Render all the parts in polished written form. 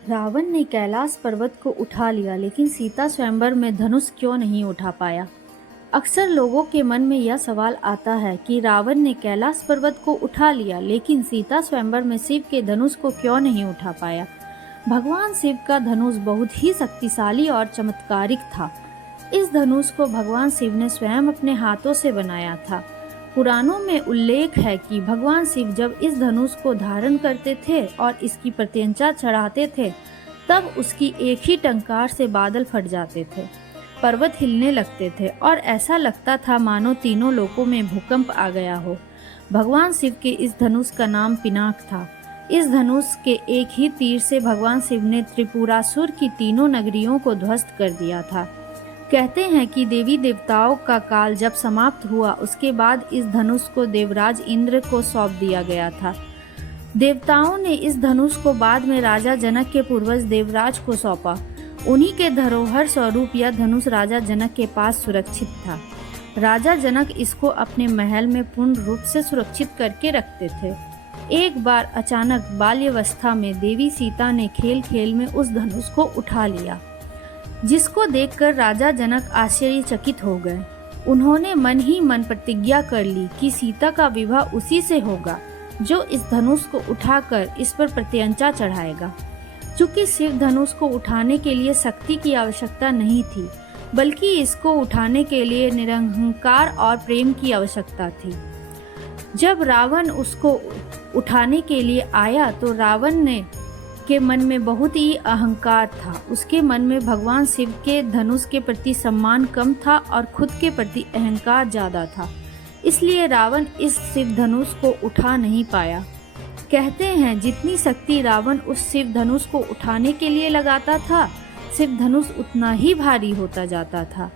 रावण ने कैलाश पर्वत को उठा लिया, लेकिन सीता स्वयंवर में धनुष क्यों नहीं उठा पाया। अक्सर लोगों के मन में यह सवाल आता है कि रावण ने कैलाश पर्वत को उठा लिया, लेकिन सीता स्वयंवर में शिव के धनुष को क्यों नहीं उठा पाया। भगवान शिव का धनुष बहुत ही शक्तिशाली और चमत्कारिक था। इस धनुष को भगवान शिव ने स्वयं अपने हाथों से बनाया था। पुराणों में उल्लेख है कि भगवान शिव जब इस धनुष को धारण करते थे और इसकी प्रत्यंचा चढ़ाते थे, तब उसकी एक ही टंकार से बादल फट जाते थे, पर्वत हिलने लगते थे और ऐसा लगता था मानो तीनों लोकों में भूकंप आ गया हो। भगवान शिव के इस धनुष का नाम पिनाक था। इस धनुष के एक ही तीर से भगवान शिव ने त्रिपुरासुर की तीनों नगरियों को ध्वस्त कर दिया था। कहते हैं कि देवी देवताओं का काल जब समाप्त हुआ, उसके बाद इस धनुष को देवराज इंद्र को सौंप दिया गया था। देवताओं ने इस धनुष को बाद में राजा जनक के पूर्वज देवराज को सौंपा। उन्हीं के धरोहर स्वरूप यह धनुष राजा जनक के पास सुरक्षित था। राजा जनक इसको अपने महल में पूर्ण रूप से सुरक्षित करके रखते थे। एक बार अचानक बाल्यावस्था में देवी सीता ने खेल खेल में उस धनुष को उठा लिया, जिसको देखकर राजा जनक आश्चर्यचकित हो गए। उन्होंने मन ही मन प्रतिज्ञा कर ली कि सीता का विवाह उसी से होगा जो इस धनुष को उठाकर इस पर प्रत्यंचा चढ़ाएगा। चूंकि शिव धनुष को उठाने के लिए शक्ति की आवश्यकता नहीं थी, बल्कि इसको उठाने के लिए निरहंकार और प्रेम की आवश्यकता थी। जब रावण उसको उठाने के लिए आया तो रावण के मन में बहुत ही अहंकार था। उसके मन में भगवान शिव के धनुष के प्रति सम्मान कम था और खुद के प्रति अहंकार ज्यादा था। इसलिए रावण इस शिव धनुष को उठा नहीं पाया। कहते हैं जितनी शक्ति रावण उस शिव धनुष को उठाने के लिए लगाता था, शिव धनुष उतना ही भारी होता जाता था।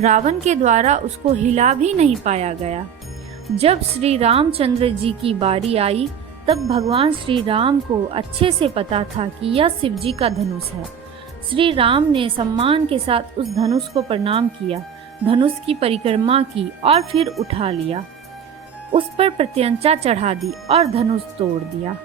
रावण के द्वारा उसको हिला भी नहीं पाया गया। जब श्री रामचंद्र जी की बारी आई, तब भगवान श्री राम को अच्छे से पता था कि यह शिव जी का धनुष है। श्री राम ने सम्मान के साथ उस धनुष को प्रणाम किया, धनुष की परिक्रमा की और फिर उठा लिया, उस पर प्रत्यंचा चढ़ा दी और धनुष तोड़ दिया।